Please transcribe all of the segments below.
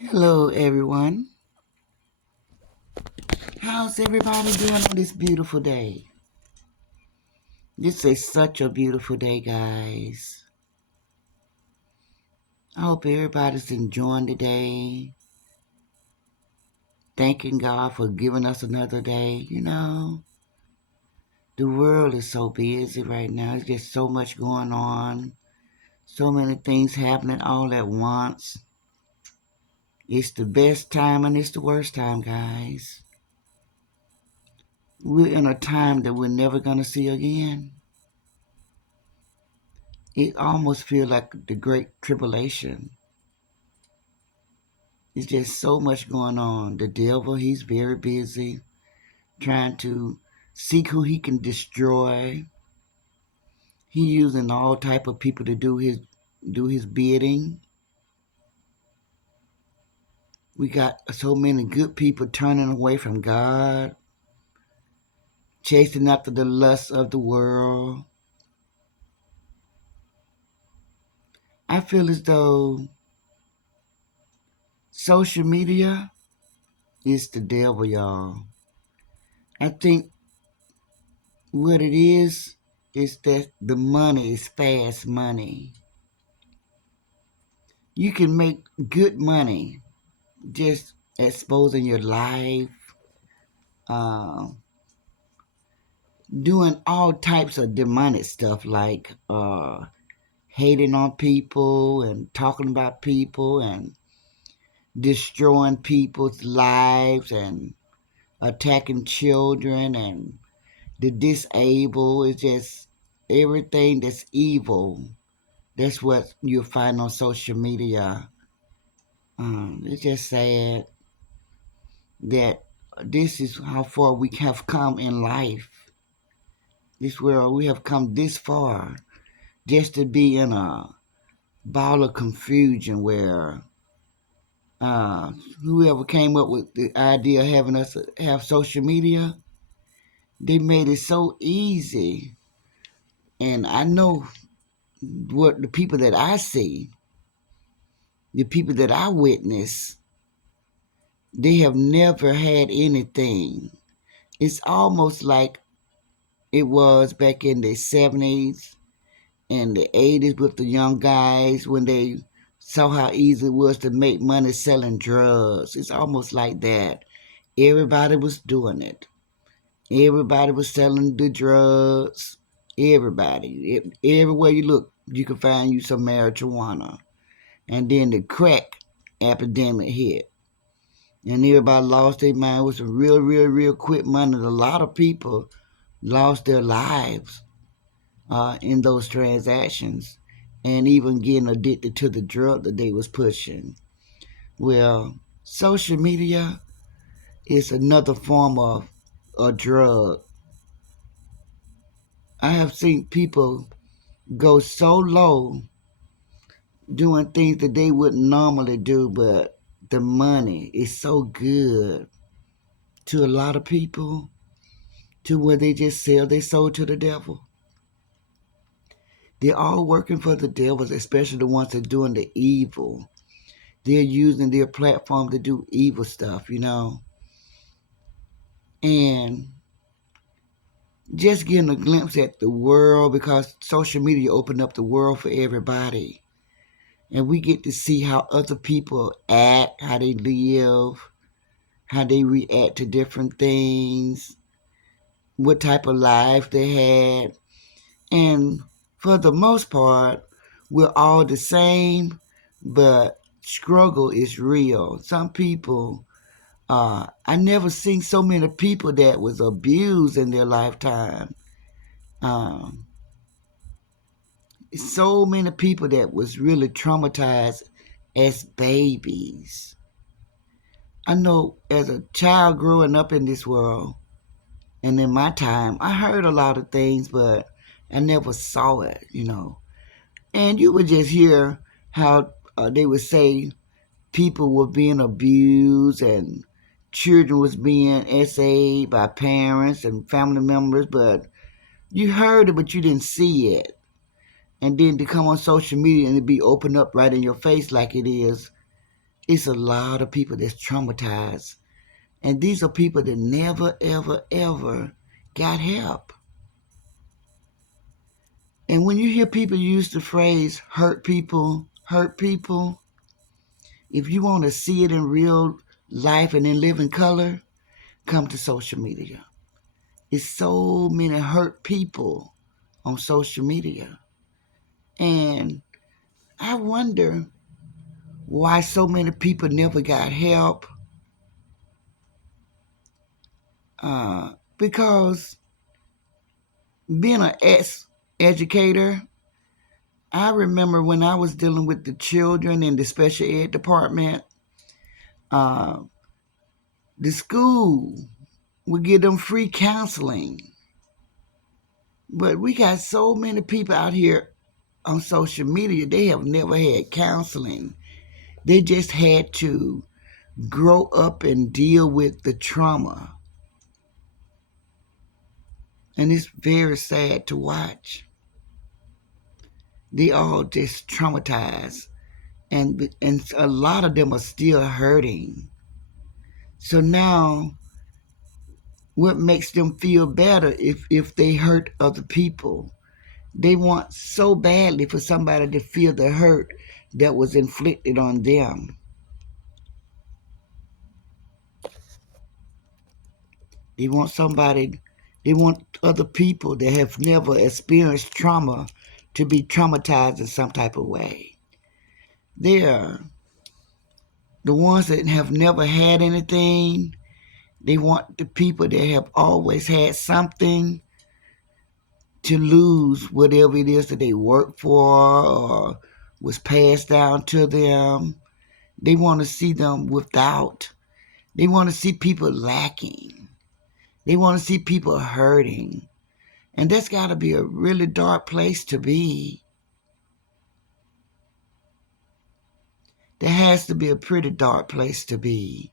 Hello, everyone. How's everybody doing on this beautiful day? This is such a beautiful day, guys. I hope everybody's enjoying the day, thanking God for giving us another day. The world is so busy right now. There's just so much going on, so many things happening all at once. It's the best time and it's the worst time, guys. We're in a time that we're never going to see again. It almost feels like the Great Tribulation. It's just so much going on. The devil, he's very busy trying to seek who he can destroy. He using all type of people to do his bidding. We got so many good people turning away from God, chasing after the lusts of the world. I feel as though social media is the devil, y'all. I think what it is that the money is fast money. You can make good money just exposing your life, uh, doing all types of demonic stuff like hating on people and talking about people and destroying people's lives and attacking children and the disabled. It's just everything that's evil. That's what you'll find on social media. It's just sad that this is how far we have come in life. This world, we have come this far just to be in a ball of confusion where uh, whoever came up with the idea of having us have social media, they made it so easy. And I know what the people that I see, the people that I witness, they have never had anything. It's almost like it was back in the 70s and the 80s with the young guys when they saw how easy it was to make money selling drugs. It's almost like that. Everybody was doing it. Everybody was selling the drugs. Everybody. Everywhere you look, you can find you some marijuana. And then the crack epidemic hit. And everybody lost their mind with some real, real, real quick money. A lot of people lost their lives in those transactions and even getting addicted to the drug that they was pushing. Well, social media is another form of a drug. I have seen people go so low doing things that they wouldn't normally do, but the money is so good to a lot of people to where they just sell their soul to the devil. They're all working for the devils, especially the ones that are doing the evil. They're using their platform to do evil stuff. And just getting a glimpse at the world because social media opened up the world for everybody. And we get to see how other people act, how they live, how they react to different things, what type of life they had. And for the most part, we're all the same, but struggle is real. Some people, I never seen so many people that was abused in their lifetime. Um, so many people that was really traumatized as babies. I know as a child growing up in this world, and in my time, I heard a lot of things, but I never saw it. And you would just hear how they would say people were being abused and children was being SA'd by parents and family members, but you heard it, but you didn't see it. And then to come on social media and it be opened up right in your face like it is, It's a lot of people that's traumatized. And these are people that never, ever, ever got help. And when you hear people use the phrase hurt people, if you want to see it in real life and in living color, come to social media. It's so many hurt people on social media. And I wonder why so many people never got help. Because being an ex-educator, I remember when I was dealing with the children in the special ed department, uh, the school would give them free counseling. But we got so many people out here on social media, they have never had counseling. They just had to grow up and deal with the trauma. And it's very sad to watch. They all just traumatized. And a lot of them are still hurting. So now what makes them feel better if they hurt other people? They want so badly for somebody to feel the hurt that was inflicted on them. They want somebody, they want other people that have never experienced trauma to be traumatized in some type of way. They're the ones that have never had anything. They want the people that have always had something to lose whatever it is that they work for or was passed down to them. They want to see them without. They want to see people lacking. They want to see people hurting. And that's got to be a really dark place to be. There has to be a pretty dark place to be.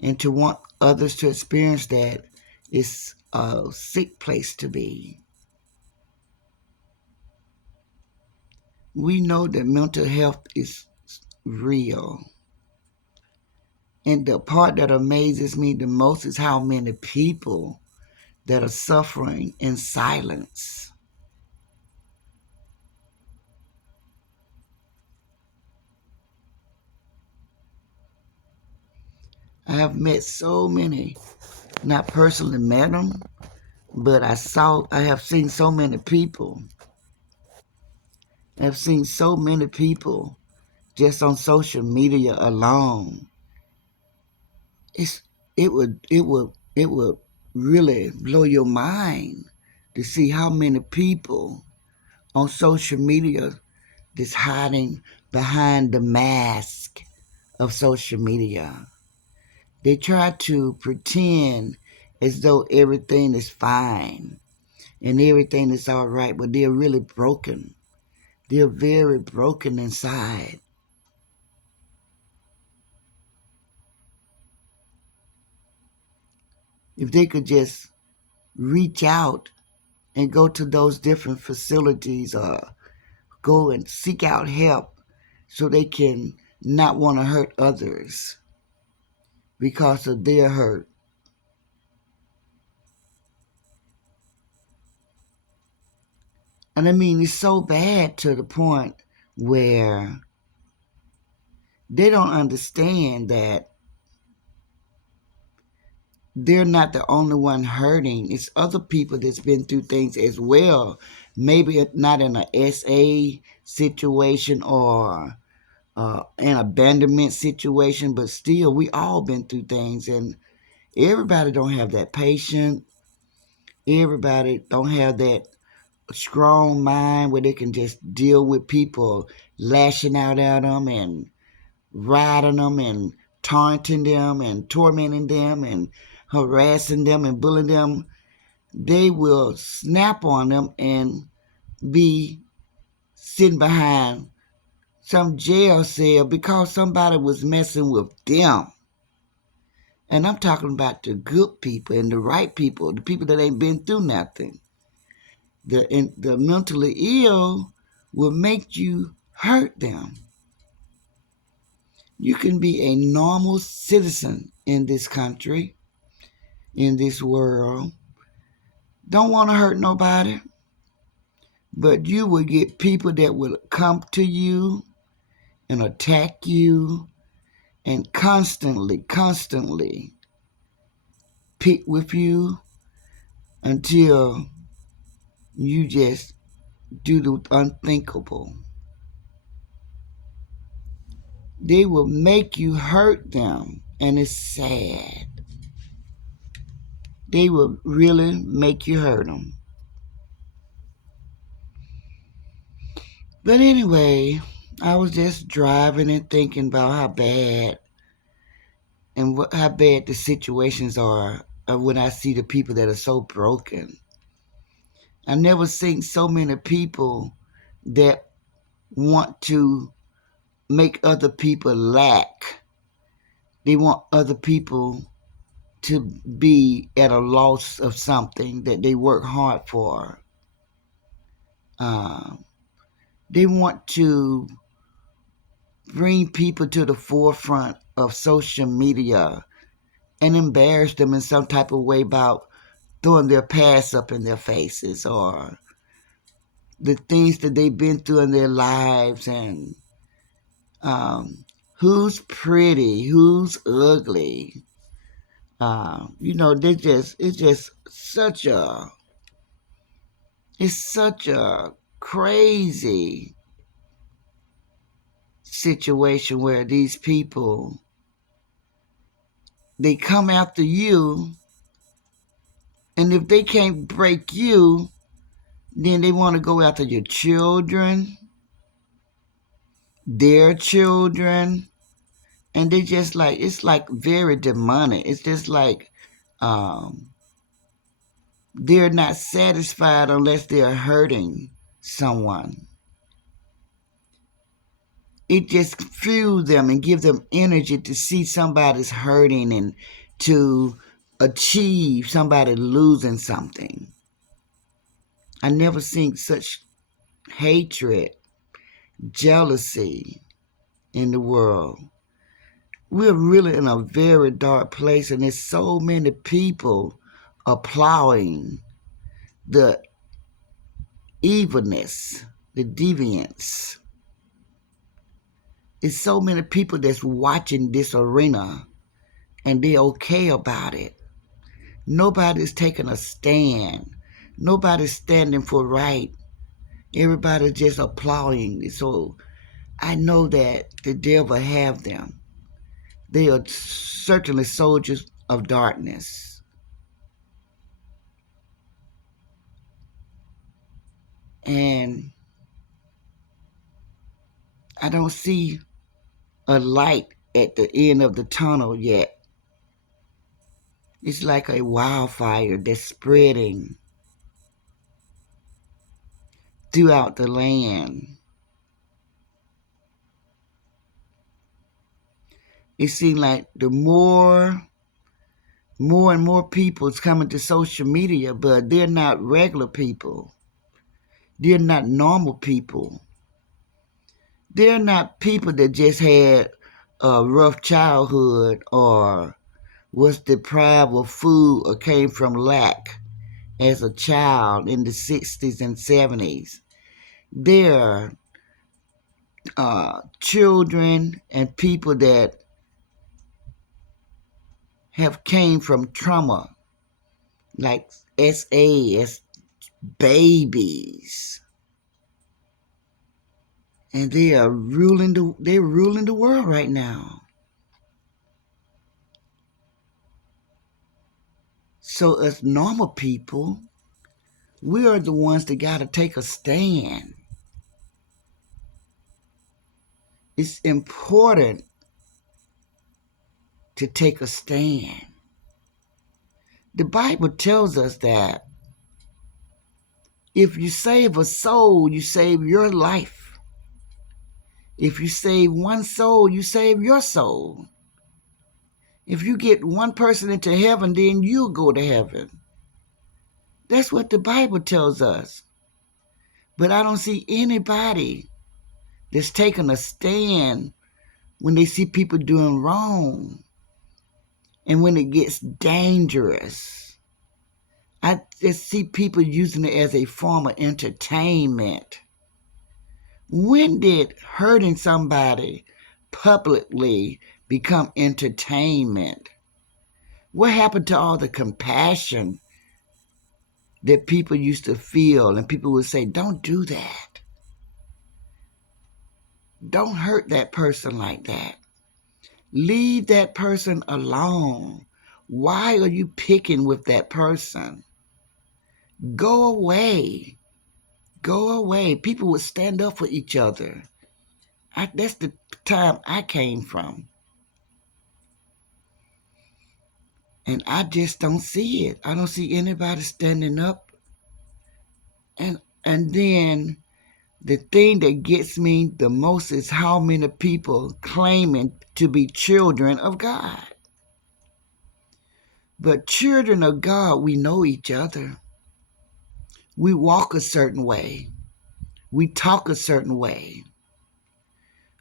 And to want others to experience that is a sick place to be. We know that mental health is real. And the part that amazes me the most is how many people that are suffering in silence. I have met so many, not personally met them, but I have seen so many people. I've seen so many people just on social media alone. It's it would really blow your mind to see how many people on social media that's hiding behind the mask of social media. They try to pretend as though everything is fine and everything is all right, but they're really broken. They're very broken inside. If they could just reach out and go to those different facilities or go and seek out help so they can not want to hurt others because of their hurt. And I mean, it's so bad to the point where they don't understand that they're not the only one hurting. It's other people that's been through things as well. Maybe not in a SA situation or an abandonment situation, but still, we all been through things, and everybody don't have that patience. Everybody don't have that strong mind where they can just deal with people lashing out at them and riding them and taunting them and tormenting them and harassing them and bullying them. They will snap on them and be sitting behind some jail cell because somebody was messing with them. And I'm talking about the good people and the right people, the people that ain't been through nothing. The mentally ill will make you hurt them. You can be a normal citizen in this country, in this world. Don't want to hurt nobody, but you will get people that will come to you and attack you and constantly pick with you until you just do the unthinkable. They will make you hurt them, and it's sad. They will really make you hurt them. But anyway, I was just driving and thinking about how bad how bad the situations are when I see the people that are so broken. I've never seen so many people that want to make other people lack. They want other people to be at a loss of something that they work hard for. They want to bring people to the forefront of social media and embarrass them in some type of way about throwing their past up in their faces or the things that they've been through in their lives and who's pretty, who's ugly. It's just such a crazy situation where these people, they come after you, and if they can't break you, then they want to go after your children, their children, and they just like, it's like very demonic. It's just like they're not satisfied unless they're hurting someone. It just fuels them and gives them energy to see somebody's hurting and to achieve somebody losing something. I never seen such hatred, jealousy in the world. We're really in a very dark place, and there's so many people applauding the evilness, the deviance. It's so many people that's watching this arena, and they're okay about it. Nobody's taking a stand. Nobody's standing for right. Everybody's just applauding. So I know that the devil have them. They are certainly soldiers of darkness. And I don't see a light at the end of the tunnel yet. It's like a wildfire that's spreading throughout the land. It seems like the more and more people is coming to social media, but they're not regular people. They're not normal people. They're not people that just had a rough childhood or was deprived of food or came from lack as a child in the 60s and 70s. They're children and people that have came from trauma, like SA, as babies. And they're ruling the world right now. So as normal people, we are the ones that got to take a stand. It's important to take a stand. The Bible tells us that if you save a soul, you save your life. If you save one soul, you save your soul. If you get one person into heaven, then you'll go to heaven. That's what the Bible tells us. But I don't see anybody that's taking a stand when they see people doing wrong and when it gets dangerous. I just see people using it as a form of entertainment. When did hurting somebody publicly become entertainment? What happened to all the compassion that people used to feel, and people would say, don't do that. Don't hurt that person like that. Leave that person alone. Why are you picking with that person? Go away. Go away. People would stand up for each other. That's the time I came from. And I just don't see it. I don't see anybody standing up. And then the thing that gets me the most is how many people claiming to be children of God. But children of God, we know each other. We walk a certain way. We talk a certain way.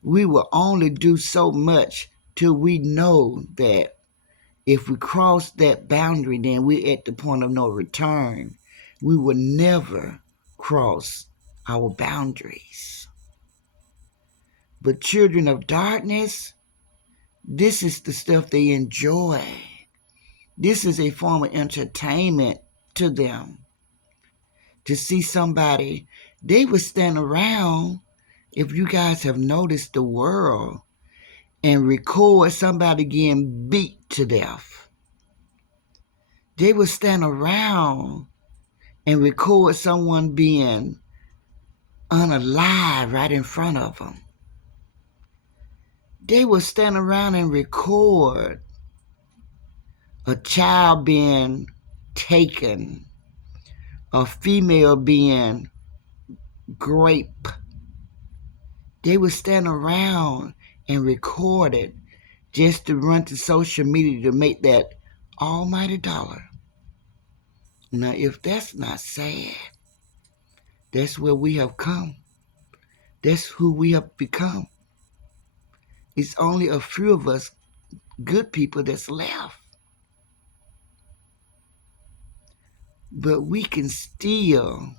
We will only do so much till we know that if we cross that boundary, then we're at the point of no return. We will never cross our boundaries. But children of darkness, this is the stuff they enjoy. This is a form of entertainment to them. To see somebody, they would stand around, if you guys have noticed the world, and record somebody getting beat to death. They would stand around and record someone being unalive right in front of them. They would stand around and record a child being taken, a female being raped. They would stand around and record it just to run to social media to make that almighty dollar. Now, if that's not sad, that's where we have come. That's who we have become. It's only a few of us good people that's left. But we can still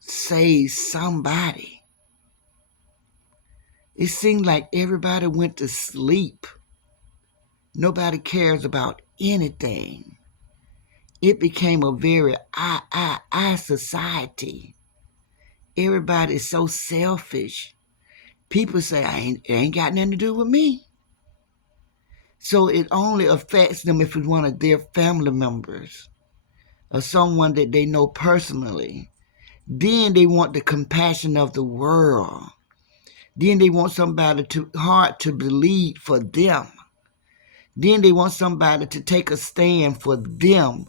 save somebody. It seemed like everybody went to sleep. Nobody cares about anything. It became a very I society. Everybody is so selfish. People say, it ain't got nothing to do with me. So it only affects them if it's one of their family members or someone that they know personally. Then they want the compassion of the world. Then they want somebody hard to believe for them. Then they want somebody to take a stand for them,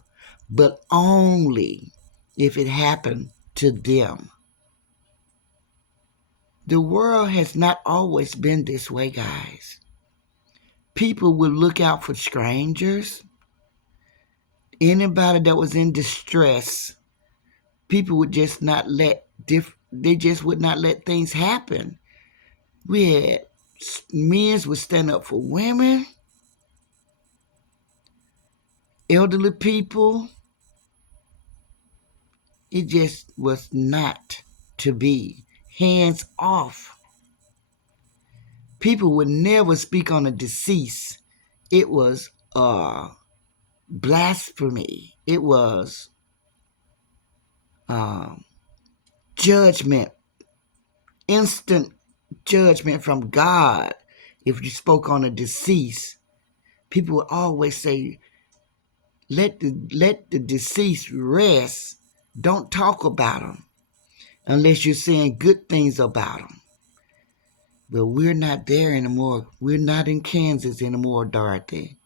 but only if it happened to them. The world has not always been this way, guys. People would look out for strangers. Anybody that was in distress, people would just not they just would not let things happen. We had men would stand up for women, elderly people. It just was not to be. Hands off. People would never speak on a deceased. It was blasphemy. It was judgment, instant judgment from God. If you spoke on a deceased, people would always say, let the deceased rest. Don't talk about them unless you're saying good things about them. But we're not there anymore. We're not in Kansas anymore, Dorothy.